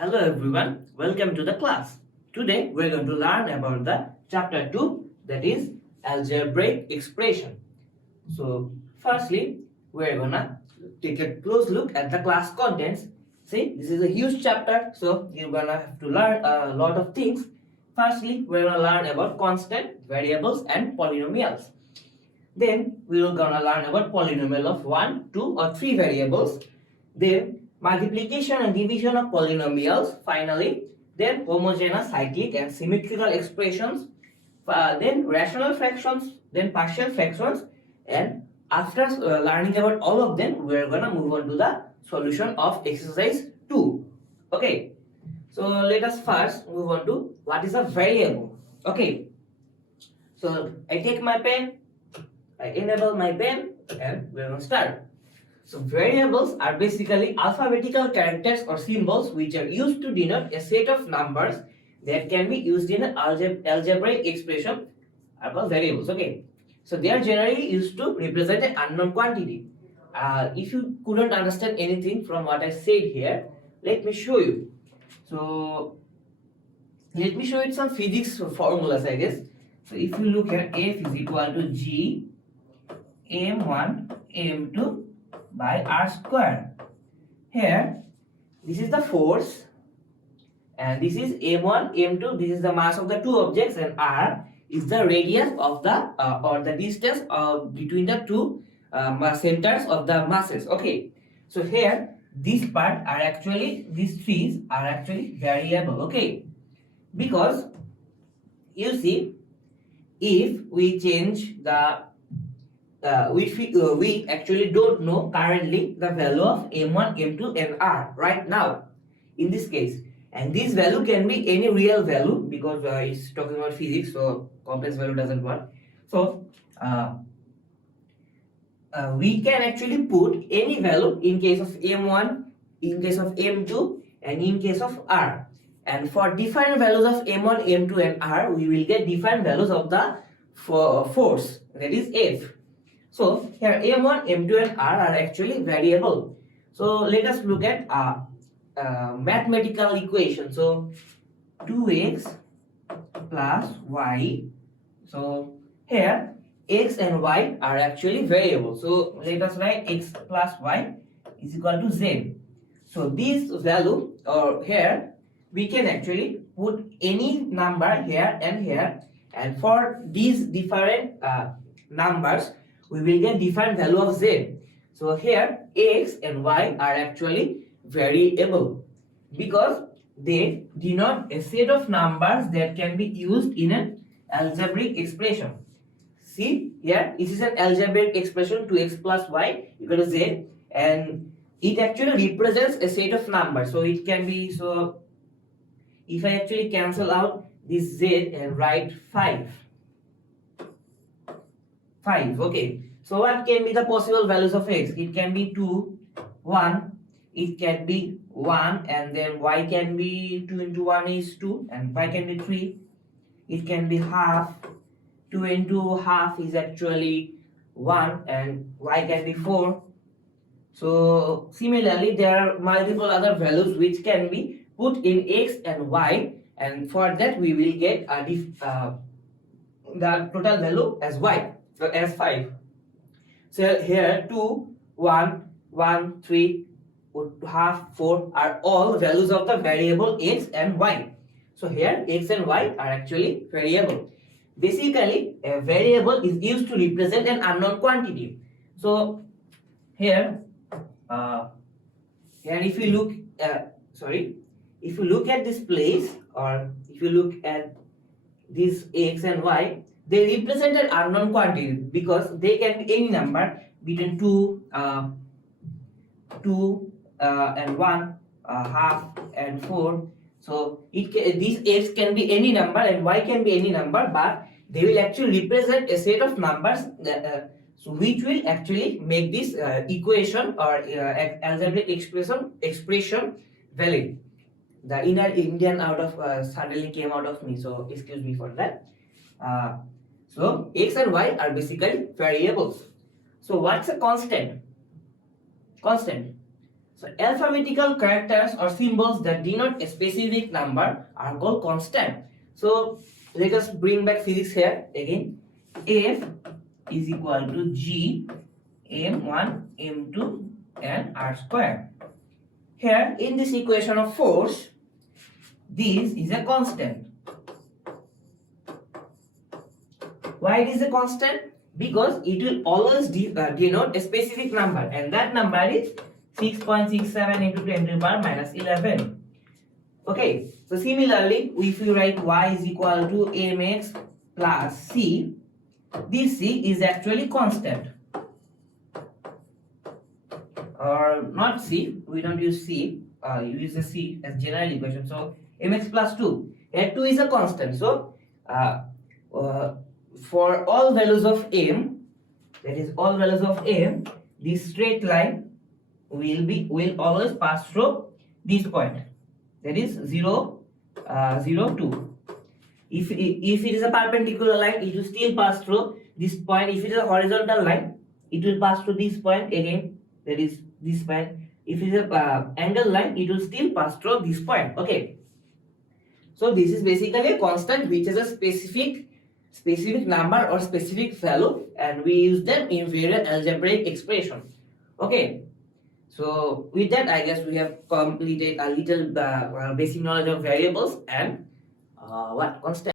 Hello everyone, welcome to the class. Today we're going to learn about the chapter 2, that is algebraic expression. So firstly, we're gonna take a close look at the class contents. See, this is a huge chapter, so you're gonna have to learn a lot of things. Firstly, we're gonna learn about constant, variables and polynomials. Then we're gonna learn about polynomial of 1, 2 or 3 variables. Then multiplication and division of polynomials. Finally, then homogeneous, cyclic and symmetrical expressions. Then rational fractions, then partial fractions, and after learning about all of them, we are gonna move on to the solution of exercise 2. Okay, so let us first move on to what is a variable. Okay, so I take my pen, I enable my pen, and we're gonna start. So variables are basically alphabetical characters or symbols which are used to denote a set of numbers that can be used in an algebraic expression are called variables. Okay, so they are generally used to represent an unknown quantity. If you couldn't understand anything from what I said here, let me show you. So let me show you some physics formulas, I guess. So if you look at F is equal to G m1 m2 by r square. Here, this is the force, and this is m1, m2. This is the mass of the two objects, and r is the radius of the or the distance between the two centers of the masses. Okay, so here this part are actually, these threes are actually variable. Okay, because you see, if we change the we actually don't know currently the value of m1, m2 and r right now in this case, and this value can be any real value because it's talking about physics, so complex value doesn't work. So we can actually put any value in case of m1, in case of m2 and in case of r, and for different values of m1, m2 and r we will get different values of the force, that is F. So here m1, m2 and r are actually variable. So let us look at mathematical equation. So 2x plus y. So here x and y are actually variables. So let us write x plus y is equal to z. So this value, or here we can actually put any number here and here, and for these different numbers we will get different value of z. So here x and y are actually variable because they denote a set of numbers that can be used in an algebraic expression. See here, this is an algebraic expression 2x plus y equal to z, and it actually represents a set of numbers. So it can be, so if I actually cancel out this z and write 5, okay. So what can be the possible values of x? It can be 2, 1, it can be 1, and then y can be 2 into 1 is 2, and y can be 3, it can be half, 2 into half is actually 1, and y can be 4. So similarly there are multiple other values which can be put in x and y, and for that we will get the total value as y, so as 5. So here 2, 1, 1, 3, half, 4 are all values of the variable x and y. So here x and y are actually variable. Basically a variable is used to represent an unknown quantity. So here if you look if you look at this place, or if you look at this x and y, they represent an unknown quantity because they can be any number between 2 and 1, half and 4. So these x can be any number and y can be any number, but they will actually represent a set of numbers that, so which will actually make this equation or algebraic expression valid. The inner Indian out of suddenly came out of me, so excuse me for that. So x and y are basically variables. So what's a constant? So alphabetical characters or symbols that denote a specific number are called constant. So let us bring back physics here again. F is equal to G m1 m2 and r square. Here in this equation of force, this is a constant. Why it is a constant? Because it will always denote a specific number, and that number is 6.67 into 10 to the power minus 11. Okay, so similarly, if you write y is equal to mx plus c, this c is actually constant. Or not c, we don't use c, you use the c as general equation. So mx plus 2, here 2 is a constant. So for all values of m, that is all values of m, this straight line will always pass through this point, that is 0, 0, 2. If it is a perpendicular line, it will still pass through this point. If it is a horizontal line, it will pass through this point again, that is this point. If it is a angle line, it will still pass through this point. Okay, so this is basically a constant which is a specific number or specific value, and we use them in various algebraic expression. Okay, so with that, I guess we have completed a little basic knowledge of variables and what constant.